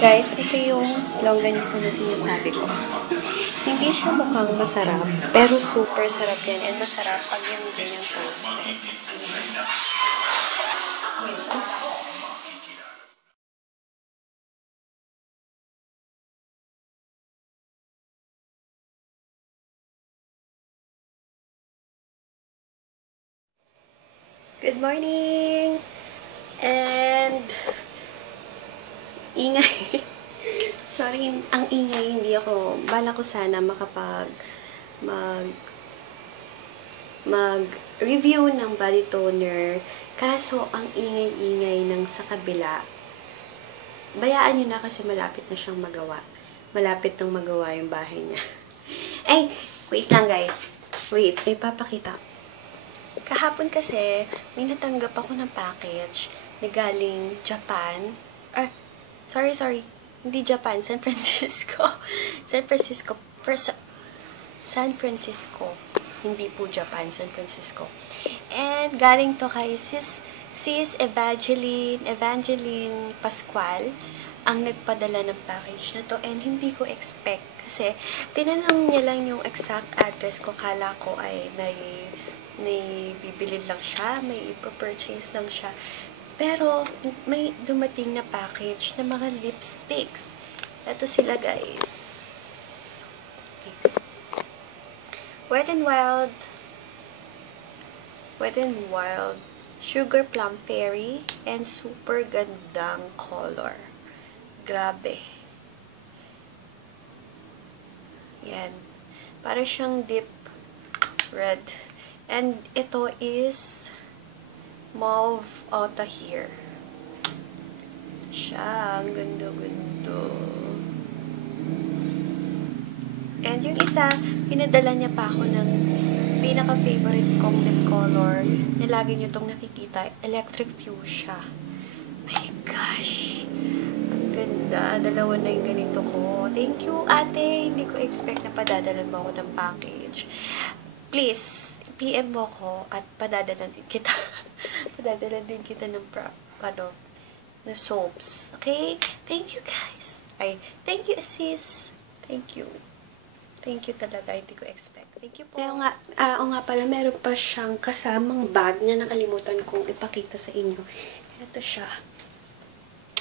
Guys, ito yung longganisa na sinasabi ko. Hindi siya mukhang masarap, pero super sarap yan. And masarap pag yung ganyan toasted. Good morning! And ingay. Sorry, ang ingay, hindi ako, bala ko sana mag-review ng body toner. Kaso, ang ingay-ingay ng sa kabila. Bayaan nyo na kasi malapit na siyang magawa. Malapit nang magawa yung bahay niya. Ay, wait lang guys. Wait, may papakita. Kahapon kasi, may natanggap ako ng package na galing Japan. Sorry. Hindi Japan, San Francisco. San Francisco. Hindi po Japan, San Francisco. And galing to kay Sis Evangeline Pascual ang nagpadala ng package na to. And hindi ko expect kasi tinanong niya lang yung exact address ko. Kala ko ay may bibili lang siya, may ipapurchase lang siya. Pero, may dumating na package na mga lipsticks. Ito sila, guys. Wet n Wild, Sugar Plum Fairy, and super gandang color. Grabe. Yan. Para siyang deep red. And ito is mauve outer here. Siya. Ang ganda-ganda. And yung isa, pinadala niya pa ako ng pinaka-favorite kong lip color na lagi niyo itong nakikita. Electric Fuchsia. My gosh. Ang ganda. Dalawa na yung ganito ko. Thank you, ate. Hindi ko expect na padadalan mo ako ng package. Please, PM mo ko at padadalan din kita. Padadalan din kita ng na soaps. Okay? Thank you, guys. Thank you, sis. Thank you. Thank you talaga. Hindi ko expect. Thank you po. O nga pala, meron pa siyang kasamang bag na nakalimutan kong ipakita sa inyo. Ito siya.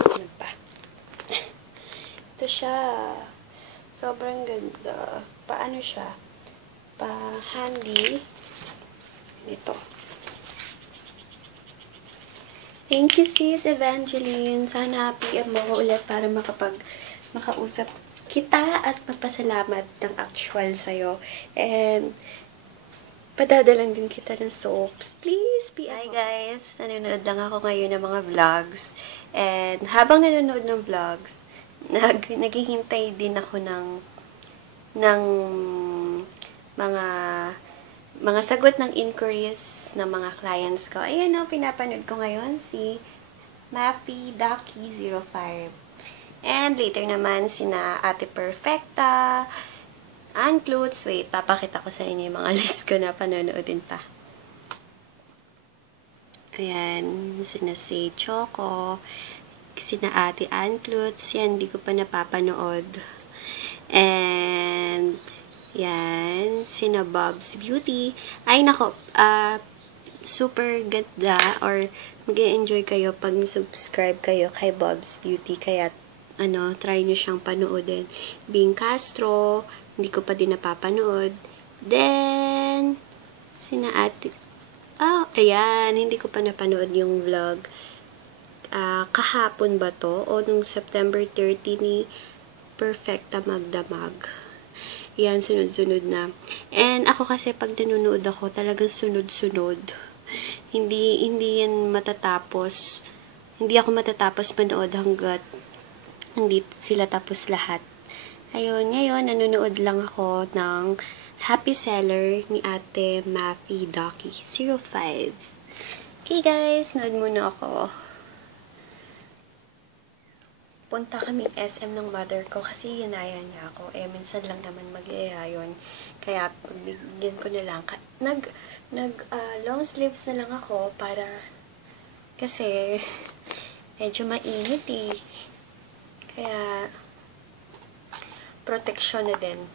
Ano ba? Ito siya. Sobrang ganda. Paano siya? Pa-handy. Ito. Thank you, sis Evangeline. Sana PM mo ko ulit para makausap kita at mapasalamat ng actual sa'yo. And, padadalan din kita ng soaps. Please, PM. Hi guys! Nanonood lang ako ngayon ng mga vlogs. And, habang nanonood ng vlogs, naghihintay din ako ng mga sagot ng inquiries ng mga clients ko. Ayan o, pinapanood ko ngayon si Maffy Ducky 05. And later naman, sina Ate Perfecta, Ann Klutz. Wait, papakita ko sa inyo yung mga list ko na panonoodin pa. Ayan, sina Say Choco, sina Ate Ann Klutz. Yan, di ko pa napapanood. And yan, sina Bob's Beauty. Ay, nako, super ganda or mag-enjoy kayo pag subscribe kayo kay Bob's Beauty. Kaya, try nyo siyang panoodin. Bing Castro, hindi ko pa din napapanood. Then, sina Ate, ayan, hindi ko pa napanood yung vlog. Kahapon ba to? O nung September 30 ni Perfecta Magdamag. Yan, sunod-sunod na. And ako kasi pag nanonood ako, talagang sunod-sunod. Hindi yan matatapos. Hindi ako matatapos manood hanggat hindi sila tapos lahat. Ayun, ngayon, nanonood lang ako ng Happy Seller ni Ate Maffy Ducky 05. Okay guys, nood muna ako. Punta kaming SM ng mother ko kasi hinaya niya ako. Minsan lang naman mag-iaya yun. Kaya, pagbigyan ko na lang. Long sleeves na lang ako para kasi medyo mainit eh. Kaya, protection na din.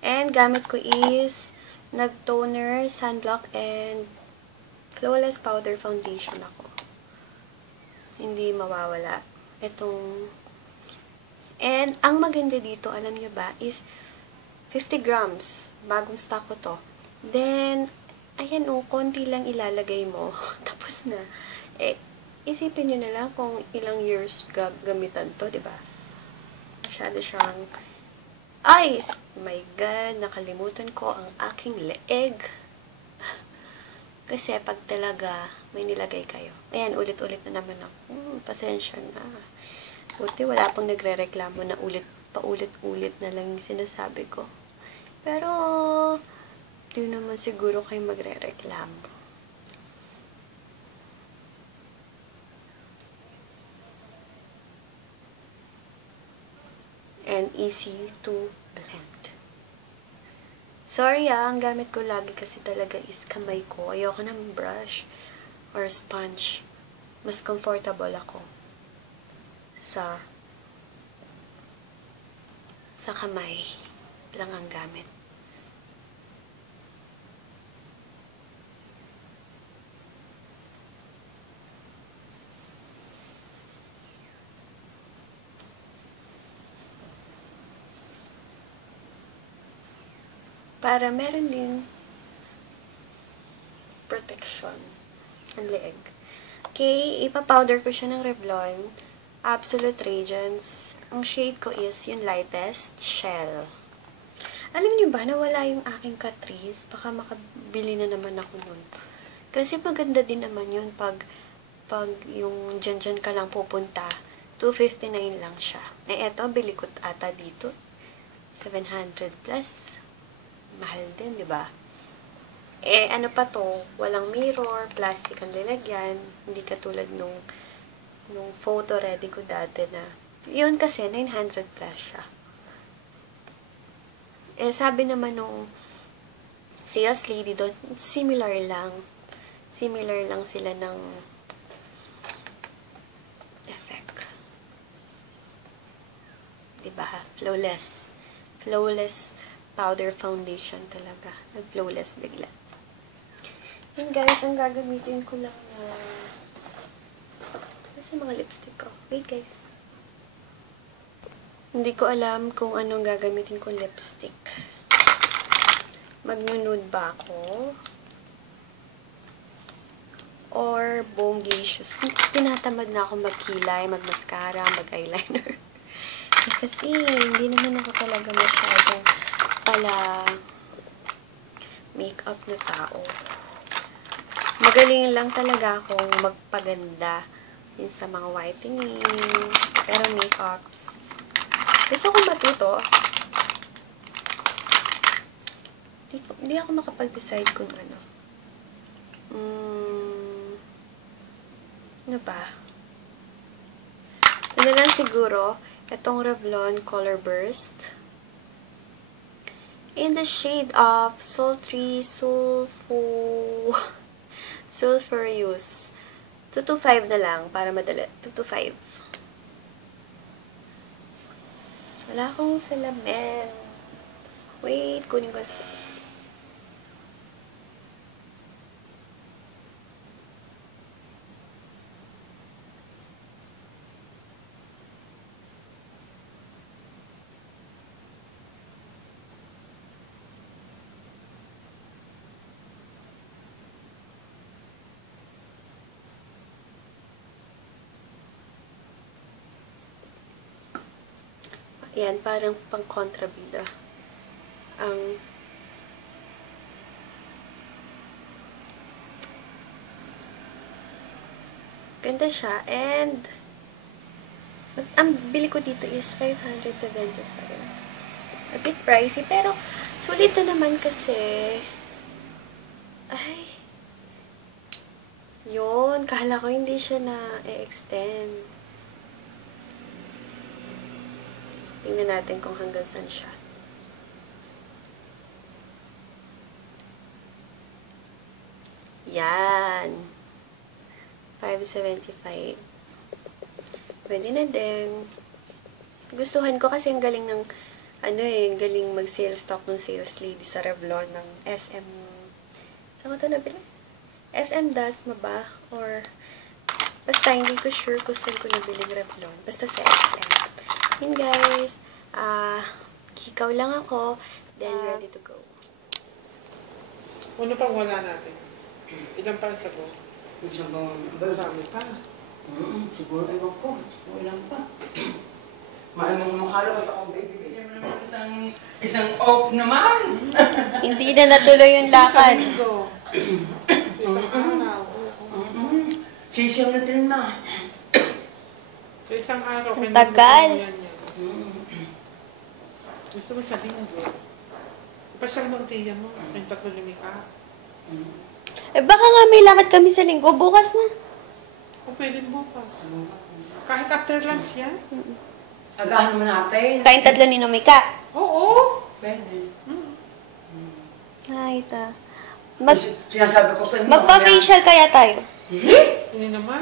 And, gamit ko is nag-toner, sunblock, and flawless powder foundation ako. Hindi mawawala. And, ang maganda dito, alam nyo ba, is 50 grams. Bagong stock ko to. Then, ayan konti lang ilalagay mo. Tapos na. Isipin nyo na lang kung ilang years gagamitan to, diba? Masyado siyang... Ay! My God! Nakalimutan ko ang aking leeg. Kasi pag talaga may nilagay kayo. Ayan, ulit-ulit na naman ako. Pasensya na. Buti wala pang nagre-reklamo na paulit-ulit na lang yung sinasabi ko. Pero, di naman siguro kayo magre-reklamo. And easy to blend. Sorry ang gamit ko lagi kasi talaga is kamay ko. Ayoko ng brush or sponge. Mas comfortable ako sa kamay lang ang gamit. Para meron din protection ang leeg. Okay, ipa-powder ko siya ng Revlon Absolute Radiance. Ang shade ko is yung lightest shell. Alam niyo ba, nawala yung aking Catrice? Baka makabili na naman ako nun. Kasi maganda din naman yun pag yung dyan ka lang pupunta. 259 lang siya. Eto, bili ko ata dito. 700 plus. Mahal din, di ba? Ano pa to? Walang mirror, plastic ang lalagyan. Hindi katulad nung photo ready ko dati na. Yun kasi, 900 plus siya. Sabi naman nung sales lady doon, similar lang. Similar lang sila ng effect. Diba? Flawless. Flawless powder foundation talaga. Nag-flawless bigla. Yun guys, ang gagamitin ko lang na kasi mga lipstick ko. Wait guys. Hindi ko alam kung anong gagamitin ko lipstick. Mag-nude ba ako? Or bongacious. Tinatamad na ako magkilay, mag-mascara, mag-eyeliner. Kasi hindi naman ako talaga masyadong makeup na tao. Magaling lang talaga akong magpaganda yun sa mga whitening, pero makeups. Gusto ko matuto. Hindi ako makapag-decide kung ano. Ano ba? Ano lang siguro, itong Revlon Color Burst. In the shade of Sultry Sulfurious. 225 na lang, para madali. 225. Wala akong salamin. Wait, kunin ko. Yan, parang pang-kontrabida. Ganda siya. And, ang bili ko dito is 575. A bit pricey, pero sulit na naman kasi. Ay. Yun, kahala ko hindi siya na-extend. Tingnan natin kung hanggang saan siya. Yan. 575. Pwede na din. Gustuhan ko kasi ang galing ng, galing mag-sales talk ng sales lady sa Revlon ng SM. Saan ko ito nabili? SM Dasma ba? Or, basta hindi ko sure kung saan ko nabili Revlon. Basta sa SM. Yun guys, hikaw lang ako, then ready to go. Ano pang wala natin? Ilan pa ang sagot? Isang bang... Marami pa. Siguro ewan ko. Ilan pa. Malamang makala basta akong baby. Bigyan mo naman isang off naman. Hindi na natuloy yung lakad. Isang araw. Sisiyang na din na. Sa isang araw. Ang tagal. Gusto mo sa linggo. Ipasyal mo ang tiya mo. Yung 3 limika. Baka nga may lakad kami sa linggo. Bukas na. O pwede bukas. Kahit after lunch yan. Agahan naman natin. Kain 3 ni Nomika. Oo. Pwede. Ay, ita. Sinasabi ko sa inyo. Magpa-facial kaya tayo. Hindi naman.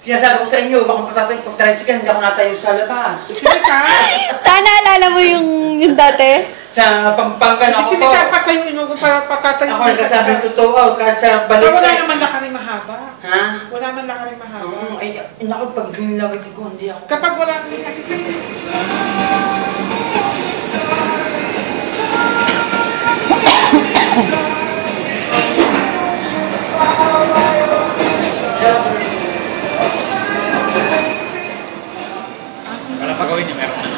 Sinasabi ko sa inyo, baka patatay pag-tricycle, hindi ako natayo sa labas. Sino ka? Naalala mo yung dati? Sa Pampangan ako Sino po. ka? Pakatayo. Ako nagsasabi ng totoo, kahit sa balik. Wala naman lakarin mahaba. Ha? Wala naman lakarin mahaba. Ay, naku, pag ginilawid ko, hindi ako. Kapag wala kami kasi Para pagawin niya, meron na.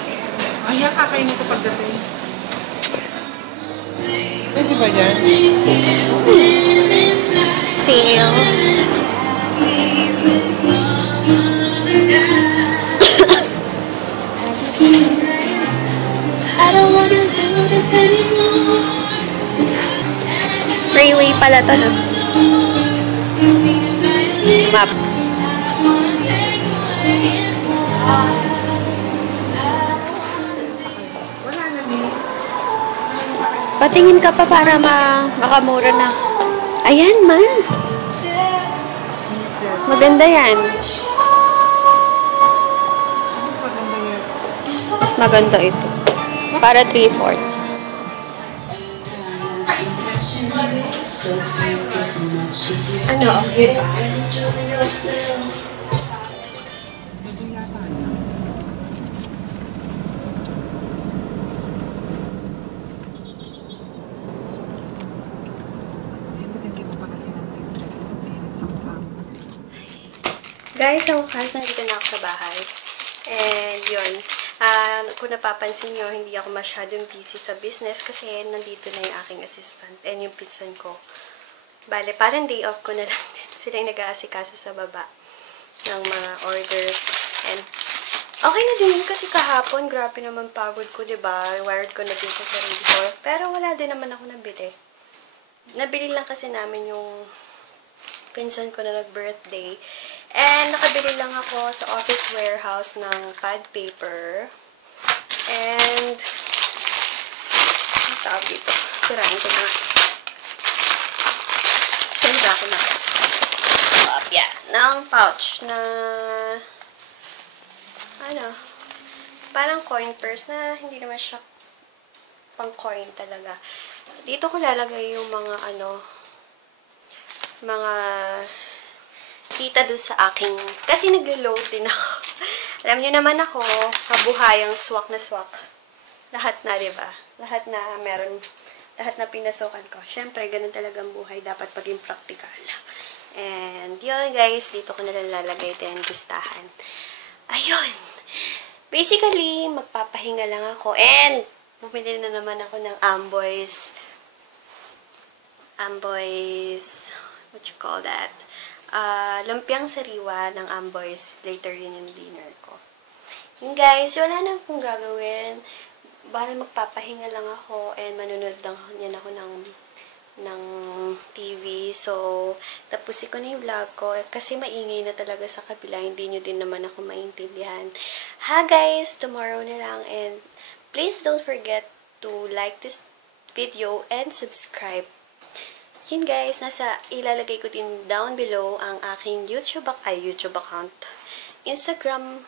ayan, kakainin ko pagdating. Pwede ba yan? Sale. Freeway pala to, no? Map. Wala na ni. Patingin ka pa para makamura na. Ayan, ma. Maganda yan. Mas maganda yan. Mas maganda ito. Para 3/4. Ano? Okay. Hindi yata. Hindi mo pa natin sa mukha mo. Guys, sa wakas, nandito na ako sa bahay. And yun, kung napapansin nyo, hindi ako masyadong busy sa business kasi nandito na yung aking assistant and yung pitson ko. Bale, parang day off ko na lang din. Sila yung nag-aasikaso sa baba ng mga orders. And okay na din kasi kahapon, grabe naman pagod ko, diba? Wired ko na din sa sarili ko. Pero wala din naman ako nabili. Nabili lang kasi namin yung pinsan ko na nag-birthday. And nakabili lang ako sa Office Warehouse ng pad paper. And ang tawag dito. Sirain ko na. Sira ko na. Yeah. Ng pouch na parang coin purse na hindi naman siya pang coin talaga. Dito ko lalagay yung mga mga kita doon sa aking, kasi nag-load din ako. Alam niyo naman ako, kabuhayang swak na swak. Lahat na, diba? Lahat na meron, lahat na pinasukan ko. Siyempre, ganun talagang buhay. Dapat paging practical. And, yun guys, dito ko nalalagay din listahan. Ayun! Basically, magpapahinga lang ako. And, bumili na naman ako ng Amboy's, what you call that? Lumpiang sariwa ng Amboy's. Later yun yung dinner ko. Yun guys, wala na akong gagawin. Baka magpapahinga lang ako and manunod lang yan ako ng TV. So, tapusin ko na yung vlog ko. Kasi maingay na talaga sa kabila. Hindi nyo din naman ako maintindihan. Ha guys, tomorrow na lang. And please don't forget to like this video and subscribe. Yun guys, ilalagay ko din down below ang aking YouTube account, Instagram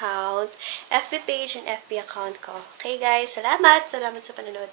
account, FB page, and FB account ko. Okay guys, salamat! Salamat sa panonood.